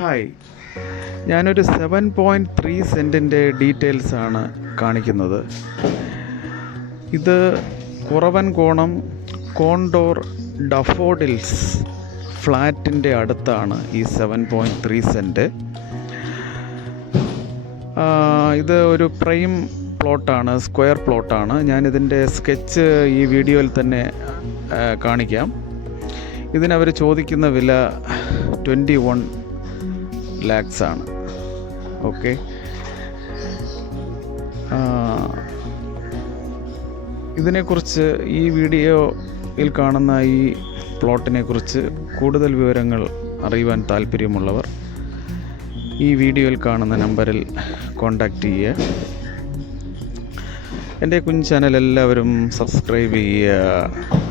Hi, ഞാനൊരു 7.3 സെൻറ്റിൻ്റെ ഡീറ്റെയിൽസാണ് കാണിക്കുന്നത്. ഇത് കുറവൻകോണം കോണ്ടോർ ഡഫോഡിൽസ് ഫ്ലാറ്റിൻ്റെ അടുത്താണ് ഈ 7.3 സെൻറ്റ്. ഇത് ഒരു പ്രൈം പ്ലോട്ടാണ്, സ്ക്വയർ പ്ലോട്ടാണ്. ഞാനിതിൻ്റെ സ്കെച്ച് ഈ വീഡിയോയിൽ തന്നെ കാണിക്കാം. ഇതിനവർ ചോദിക്കുന്ന വില 21 lakhs ആണ്. ഓക്കെ, ഇതിനെക്കുറിച്ച് ഈ വീഡിയോയിൽ കാണുന്ന ഈ പ്ലോട്ടിനെക്കുറിച്ച് കൂടുതൽ വിവരങ്ങൾ അറിയുവാൻ താല്പര്യമുള്ളവർ ഈ വീഡിയോയിൽ കാണുന്ന നമ്പറിൽ കോൺടാക്റ്റ് ചെയ്യുക. എൻ്റെ കുഞ്ഞു ചാനൽ എല്ലാവരും സബ്സ്ക്രൈബ് ചെയ്യുക.